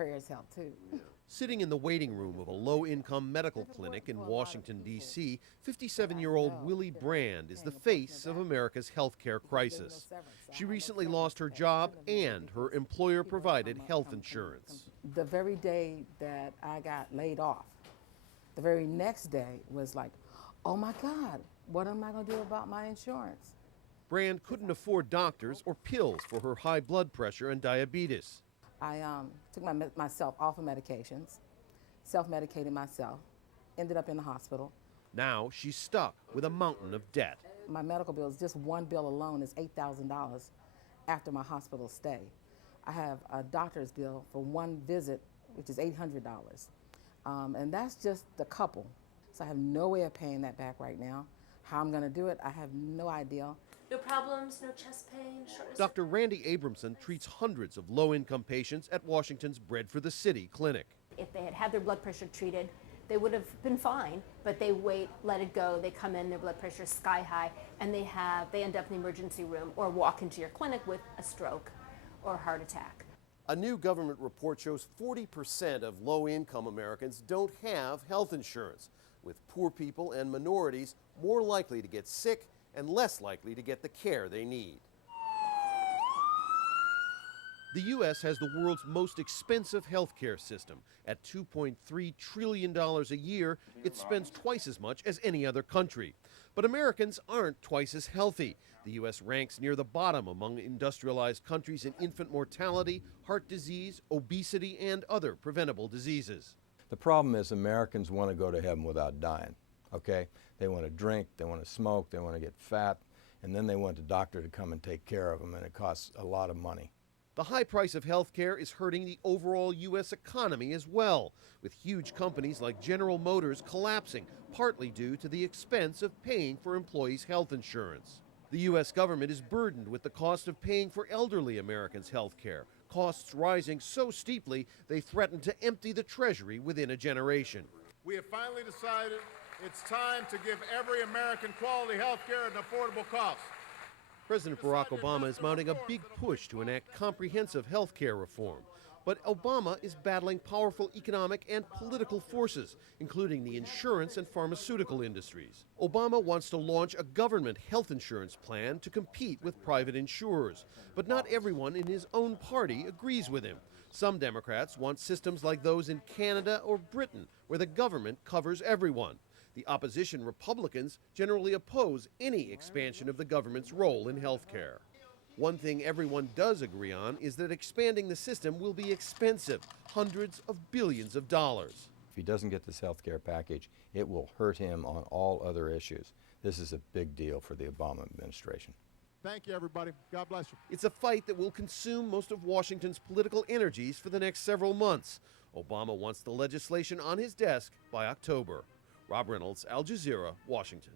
prayers help too. Sitting in the waiting room of a low-income medical clinic in Washington, D.C., 57-year-old Willie Brand is the face of America's healthcare crisis. She recently lost her job and her employer-provided health insurance. The very day that I got laid off, the very next day was like, oh my God, what am I going to do about my insurance? Brand couldn't afford doctors or pills for her high blood pressure and diabetes. I took myself off of medications, self-medicated myself, ended up in the hospital. Now she's stuck with a mountain of debt. My medical bills, just one bill alone is $8,000 after my hospital stay. I have a doctor's bill for one visit, which is $800. And that's just the couple. So I have no way of paying that back right now. How I'm going to do it, I have no idea. No problems, no chest pain, shortness. Dr. Randy Abramson treats hundreds of low-income patients at Washington's Bread for the City clinic. If they had had their blood pressure treated, they would have been fine, but they wait, let it go, they come in, their blood pressure is sky high, and they end up in the emergency room or walk into your clinic with a stroke or a heart attack. A new government report shows 40% of low-income Americans don't have health insurance, with poor people and minorities more likely to get sick and less likely to get the care they need. The U.S. has the world's most expensive healthcare system. At $2.3 trillion a year, it spends twice as much as any other country. But Americans aren't twice as healthy. The U.S. ranks near the bottom among industrialized countries in infant mortality, heart disease, obesity, and other preventable diseases. The problem is Americans want to go to heaven without dying, okay? They want to drink, they want to smoke, they want to get fat, and then they want the doctor to come and take care of them, and it costs a lot of money. The high price of health care is hurting the overall U.S. economy as well, with huge companies like General Motors collapsing, partly due to the expense of paying for employees' health insurance. The U.S. government is burdened with the cost of paying for elderly Americans' health care, costs rising so steeply they threaten to empty the Treasury within a generation. We have finally decided it's time to give every American quality health care at an affordable cost. President Barack Obama is mounting a big push to enact comprehensive health care reform. But Obama is battling powerful economic and political forces, including the insurance and pharmaceutical industries. Obama wants to launch a government health insurance plan to compete with private insurers. But not everyone in his own party agrees with him. Some Democrats want systems like those in Canada or Britain, where the government covers everyone. The opposition Republicans generally oppose any expansion of the government's role in health care. One thing everyone does agree on is that expanding the system will be expensive, hundreds of billions of dollars. If he doesn't get this health care package, it will hurt him on all other issues. This is a big deal for the Obama administration. Thank you, everybody. God bless you. It's a fight that will consume most of Washington's political energies for the next several months. Obama wants the legislation on his desk by October. Rob Reynolds, Al Jazeera, Washington.